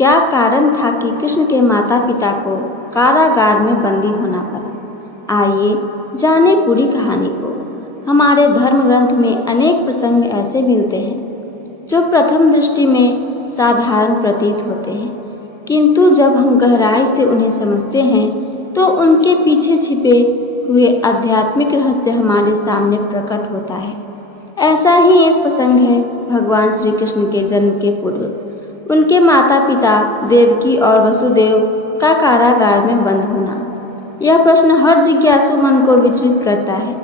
क्या कारण था कि कृष्ण के माता पिता को कारागार में बंदी होना पड़ा? आइए जाने पूरी कहानी को। हमारे धर्म ग्रंथ में अनेक प्रसंग ऐसे मिलते हैं जो प्रथम दृष्टि में साधारण प्रतीत होते हैं, किंतु जब हम गहराई से उन्हें समझते हैं तो उनके पीछे छिपे हुए आध्यात्मिक रहस्य हमारे सामने प्रकट होता है। ऐसा ही एक प्रसंग है भगवान श्री कृष्ण के जन्म के पूर्व उनके माता पिता देवकी और वसुदेव का कारागार में बंद होना। यह प्रश्न हर जिज्ञासु मन को विचलित करता है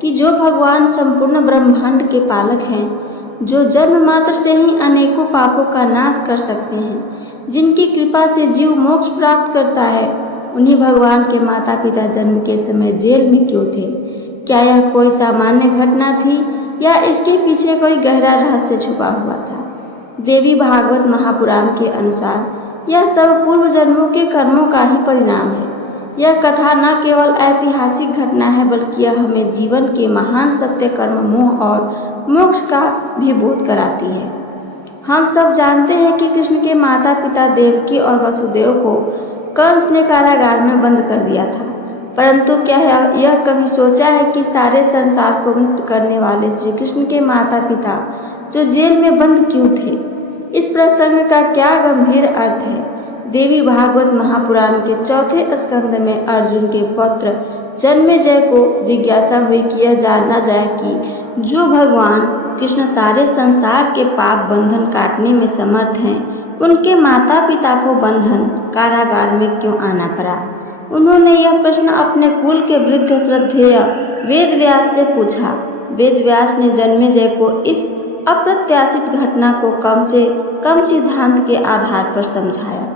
कि जो भगवान संपूर्ण ब्रह्मांड के पालक हैं, जो जन्म मात्र से ही अनेकों पापों का नाश कर सकते हैं, जिनकी कृपा से जीव मोक्ष प्राप्त करता है, उन्हीं भगवान के माता पिता जन्म के समय जेल में क्यों थे? क्या यह कोई सामान्य घटना थी या इसके पीछे कोई गहरा रहस्य छुपा हुआ था? देवी भागवत महापुराण के अनुसार यह सब पूर्व जन्मों के कर्मों का ही परिणाम है। यह कथा न केवल ऐतिहासिक घटना है, बल्कि यह हमें जीवन के महान सत्य, कर्म, मोह और मोक्ष का भी बोध कराती है। हम सब जानते हैं कि कृष्ण के माता पिता देवकी और वसुदेव को कंस ने कारागार में बंद कर दिया था, परंतु क्या यह कभी सोचा है कि सारे संसार को मुक्त करने वाले श्री कृष्ण के माता पिता जो जेल में बंद क्यों थे? इस प्रसंग का क्या गंभीर अर्थ है? देवी भागवत महापुराण के चौथे स्कंद में अर्जुन के पुत्र जन्मेजय को जिज्ञासा हुई कि यह जानना जाए कि जो भगवान कृष्ण सारे संसार के पाप बंधन काटने में समर्थ हैं, उनके माता पिता को बंधन कारागार में क्यों आना पड़ा? उन्होंने यह प्रश्न अपने कुल के वृद्ध श्रद्धेय वेद व्यास से पूछा। वेद व्यास ने जन्मेजय को इस अप्रत्याशित घटना को कम से कम सिद्धांत के आधार पर समझाया।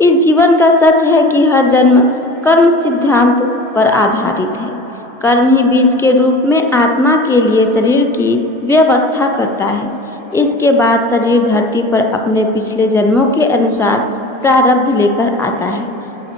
इस जीवन का सच है कि हर जन्म कर्म सिद्धांत पर आधारित है। कर्म ही बीज के रूप में आत्मा के लिए शरीर की व्यवस्था करता है। इसके बाद शरीर धरती पर अपने पिछले जन्मों के अनुसार प्रारब्ध लेकर आता है।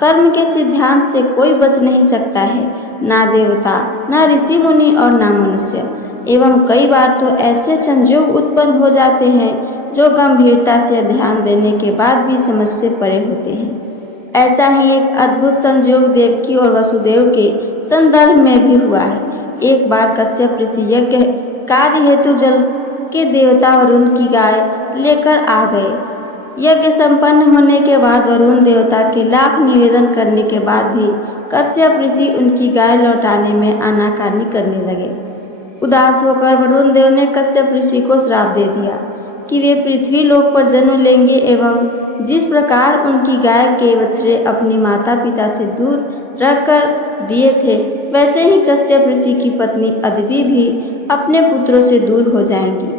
कर्म के सिद्धांत से कोई बच नहीं सकता है, ना देवता, ना ऋषि मुनि और ना मनुष्य। एवं कई बार तो ऐसे संयोग उत्पन्न हो जाते हैं जो गंभीरता से ध्यान देने के बाद भी समझ से परे होते हैं। ऐसा ही एक अद्भुत संयोग देवकी और वसुदेव के संदर्भ में भी हुआ है। एक बार कश्यप ऋषि यज्ञ कार्य हेतु जल के देवता वरुण की गाय लेकर आ गए। यज्ञ संपन्न होने के बाद वरुण देवता के लाख निवेदन करने के बाद भी कश्यप ऋषि उनकी गाय लौटाने में आनाकानी करने लगे। उदास होकर वरुण देव ने कश्यप ऋषि को श्राप दे दिया कि वे पृथ्वी लोक पर जन्म लेंगे एवं जिस प्रकार उनकी गाय के बछड़े अपनी माता पिता से दूर रखकर दिए थे, वैसे ही कश्यप ऋषि की पत्नी अदिति भी अपने पुत्रों से दूर हो जाएंगी।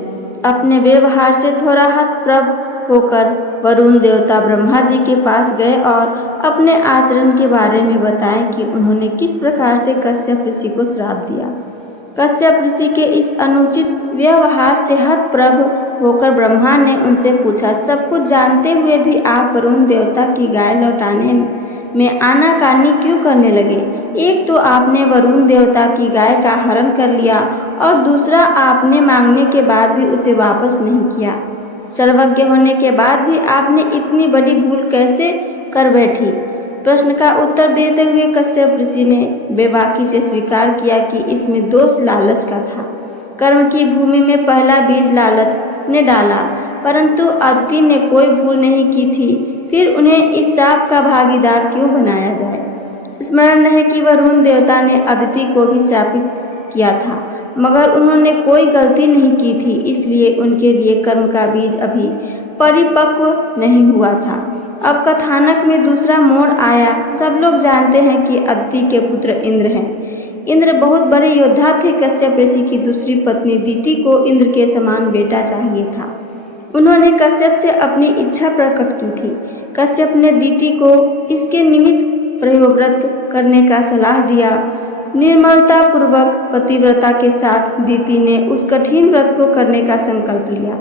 अपने व्यवहार से थोड़ा हतप्रभ होकर वरुण देवता ब्रह्मा जी के पास गए और अपने आचरण के बारे में बताएं कि उन्होंने किस प्रकार से कश्यप ऋषि को श्राप दिया। कश्यप ऋषि के इस अनुचित व्यवहार से हतप्रभ होकर ब्रह्मा ने उनसे पूछा, सब कुछ जानते हुए भी आप वरुण देवता की गाय लौटाने में आनाकानी क्यों करने लगे? एक तो आपने वरुण देवता की गाय का हरण कर लिया और दूसरा आपने मांगने के बाद भी उसे वापस नहीं किया। सर्वज्ञ होने के बाद भी आपने इतनी बड़ी भूल कैसे कर बैठी? प्रश्न का उत्तर देते हुए कश्यप ऋषि ने बेबाकी से स्वीकार किया कि इसमें दोष लालच का था। कर्म की भूमि में पहला बीज लालच ने डाला, परंतु अदिति ने कोई भूल नहीं की थी, फिर उन्हें इस श्राप का भागीदार क्यों बनाया जाए? स्मरण है कि वरुण देवता ने अदिति को भी श्रापित किया था, मगर उन्होंने कोई गलती नहीं की थी, इसलिए उनके लिए कर्म का बीज अभी परिपक्व नहीं हुआ था। अब कथानक में दूसरा मोड़ आया। सब लोग जानते हैं कि अदिति के पुत्र इंद्र हैं। इंद्र बहुत बड़े योद्धा थे। कश्यप ऋषि की दूसरी पत्नी दिति को इंद्र के समान बेटा चाहिए था। उन्होंने कश्यप से अपनी इच्छा प्रकट की थी। कश्यप ने दिति को इसके निमित्त प्रयोव्रत करने का सलाह दिया। निर्मलता पूर्वक पतिव्रता के साथ दिति ने उस कठिन व्रत को करने का संकल्प लिया।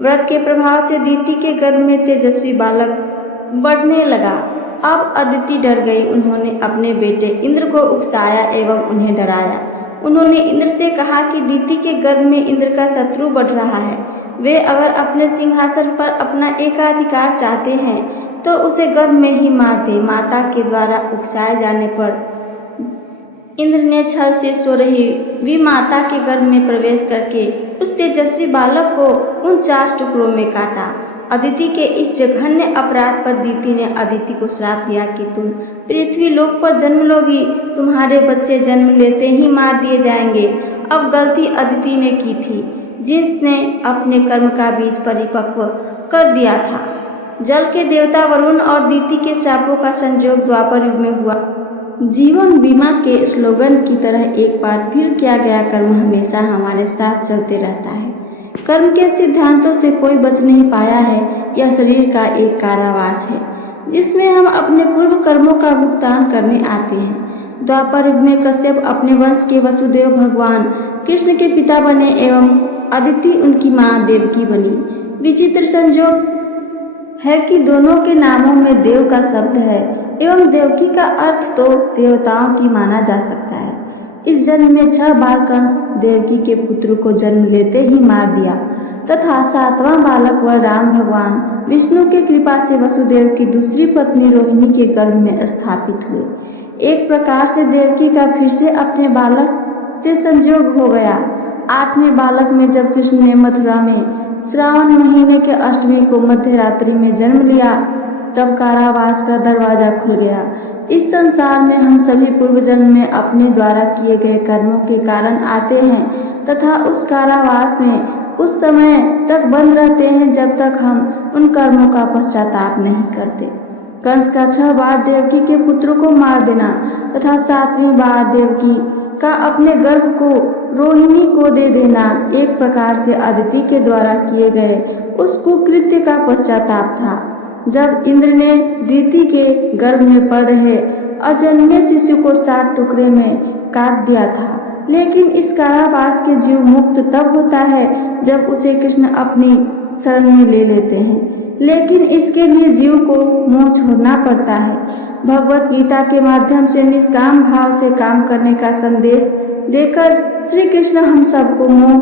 व्रत के प्रभाव से दिति के गर्भ में तेजस्वी बालक बढ़ने लगा। अब अदिति डर गई। उन्होंने अपने बेटे इंद्र को उकसाया एवं उन्हें डराया। उन्होंने इंद्र से कहा कि दिति के गर्भ में इंद्र का शत्रु बढ़ रहा है, वे अगर अपने सिंहासन पर अपना एकाधिकार चाहते हैं तो उसे गर्भ में ही मार दे। माता के द्वारा उकसाए जाने पर इंद्र ने छल से सो रही विमाता के गर्भ में प्रवेश करके उस तेजस्वी बालक को 49 टुकड़ों में काटा। अदिति के इस जघन्य अपराध पर दीति ने अदिति को श्राप दिया कि तुम पृथ्वी लोक पर जन्म लोगी, तुम्हारे बच्चे जन्म लेते ही मार दिए जाएंगे। अब गलती अदिति ने की थी, जिसने अपने कर्म का बीज परिपक्व कर दिया था। जल के देवता वरुण और दीति के शापों का संयोग द्वापर युग में हुआ। जीवन बीमा के स्लोगन की तरह एक बार फिर किया गया कर्म हमेशा हमारे साथ चलते रहता है। कर्म के सिद्धांतों से कोई बच नहीं पाया है। यह शरीर का एक कारावास है जिसमें हम अपने पूर्व कर्मों का भुगतान करने आते हैं। द्वापर युग में कश्यप अपने वंश के वसुदेव भगवान कृष्ण के पिता बने एवं अदिति उनकी मां देवकी बनी। विचित्र संयोग है कि दोनों के नामों में देव का शब्द है एवं देवकी का अर्थ तो देवताओं की माना जा सकता है। इस जन्म में 6 बार कंस देवकी के पुत्र को जन्म लेते ही मार दिया तथा 7वां बालक व राम भगवान विष्णु के कृपा से वसुदेव की दूसरी पत्नी रोहिणी के गर्भ में स्थापित हुए। एक प्रकार से देवकी का फिर से अपने बालक से संयोग हो गया। 8वें बालक में जब कृष्ण ने मथुरा में श्रावण महीने के अष्टमी को मध्य रात्रि में जन्म लिया तब कारावास का दरवाजा खुल गया। इस संसार में हम सभी पूर्व जन्म में अपने द्वारा किए गए कर्मों के कारण आते हैं तथा उस कारावास में उस समय तक बंद रहते हैं जब तक हम उन कर्मों का पश्चाताप नहीं करते। कंस का 6 बार देवकी के पुत्रों को मार देना तथा 7वीं बार देवकी का अपने गर्भ को रोहिणी को दे देना एक प्रकार से अदिति के द्वारा किए गए उस कुकृत्य का पश्चाताप था। जब इंद्र ने दीति के गर्भ में पड़ रहे अजन्मे शिशु को 7 टुकड़े में काट दिया था, लेकिन इस कारावास के जीव मुक्त तब होता है जब उसे कृष्ण अपनी शरण में ले लेते हैं, लेकिन इसके लिए जीव को मोह छोड़ना पड़ता है। भगवत गीता के माध्यम से निष्काम भाव से काम करने का संदेश देकर श्री कृष्ण हम सबको मोह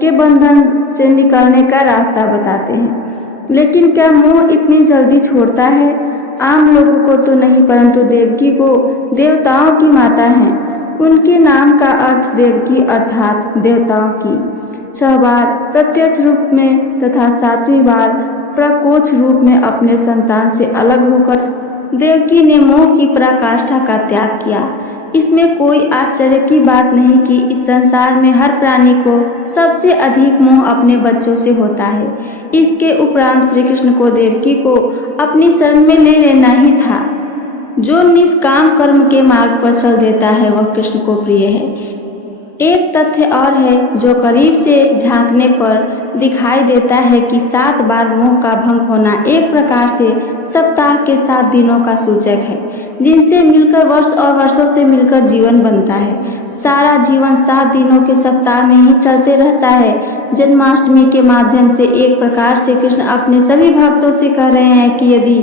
के बंधन से निकलने का रास्ता बताते हैं। लेकिन क्या मोह इतनी जल्दी छोड़ता है? आम लोगों को तो नहीं, परंतु देवकी को देवताओं की माता हैं। उनके नाम का अर्थ देवकी अर्थात देवताओं की। 6 बार प्रत्यक्ष रूप में तथा 7वीं बार प्रकोष्ठ रूप में अपने संतान से अलग होकर देवकी ने मोह की पराकाष्ठा का त्याग किया। इसमें कोई आश्चर्य की बात नहीं कि इस संसार में हर प्राणी को सबसे अधिक मोह अपने बच्चों से होता है। इसके उपरांत श्री कृष्ण को देवकी को अपनी शरण में ले लेना ही था। जो निष्काम कर्म के मार्ग पर चल देता है वह कृष्ण को प्रिय है। एक तथ्य और है जो करीब से झांकने पर दिखाई देता है कि 7 बार मोह का भंग होना एक प्रकार से सप्ताह के 7 दिनों का सूचक है, जिनसे मिलकर वर्ष और वर्षों से मिलकर जीवन बनता है। सारा जीवन 7 दिनों के सप्ताह में ही चलते रहता है। जन्माष्टमी के माध्यम से एक प्रकार से कृष्ण अपने सभी भक्तों से कह रहे हैं कि यदि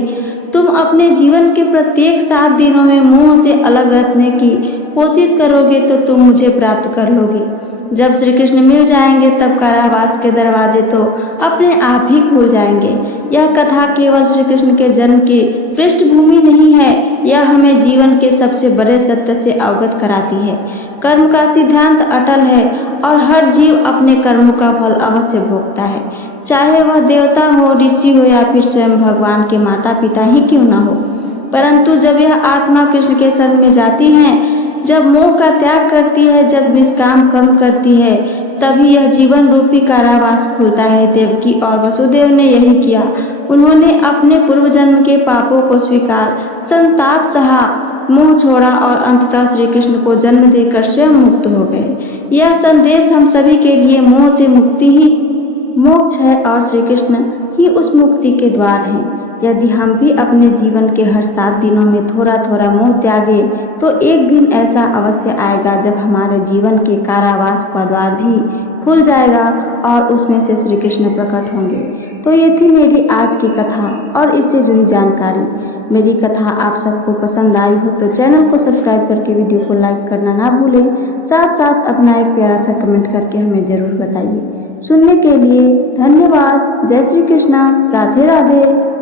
तुम अपने जीवन के प्रत्येक 7 दिनों में मोह से अलग रहने की कोशिश करोगे तो तुम मुझे प्राप्त कर लोगे। जब श्री कृष्ण मिल जाएंगे तब कारावास के दरवाजे तो अपने आप ही खुल जाएंगे। यह कथा केवल श्री कृष्ण के जन्म की पृष्ठभूमि नहीं है, यह हमें जीवन के सबसे बड़े सत्य से अवगत कराती है। कर्म का सिद्धांत अटल है और हर जीव अपने कर्मों का फल अवश्य भोगता है, चाहे वह देवता हो, ऋषि हो या फिर स्वयं भगवान के माता पिता ही क्यों न हो। परंतु जब यह आत्मा कृष्ण के शरण में जाती है, जब मोह का त्याग करती है, जब निष्काम कर्म करती है, तभी यह जीवन रूपी कारावास खुलता है। देवकी और वसुदेव ने यही किया। उन्होंने अपने पूर्व जन्म के पापों को स्वीकार, संताप सहा, मोह छोड़ा और अंततः श्री कृष्ण को जन्म देकर स्वयं मुक्त हो गए। यह संदेश हम सभी के लिए मोह से मुक्ति ही मोक्ष है और श्री कृष्ण ही उस मुक्ति के द्वार हैं। यदि हम भी अपने जीवन के हर 7 दिनों में थोड़ा थोड़ा मोह त्यागे तो एक दिन ऐसा अवश्य आएगा जब हमारे जीवन के कारावास का द्वार भी खुल जाएगा और उसमें से श्री कृष्ण प्रकट होंगे। तो ये थी मेरी आज की कथा और इससे जुड़ी जानकारी। मेरी कथा आप सबको पसंद आई हो तो चैनल को सब्सक्राइब करके वीडियो को लाइक करना ना भूलें। साथ साथ अपना एक प्यारा सा कमेंट करके हमें ज़रूर बताइए। सुनने के लिए धन्यवाद। जय श्री कृष्णा। राधे राधे।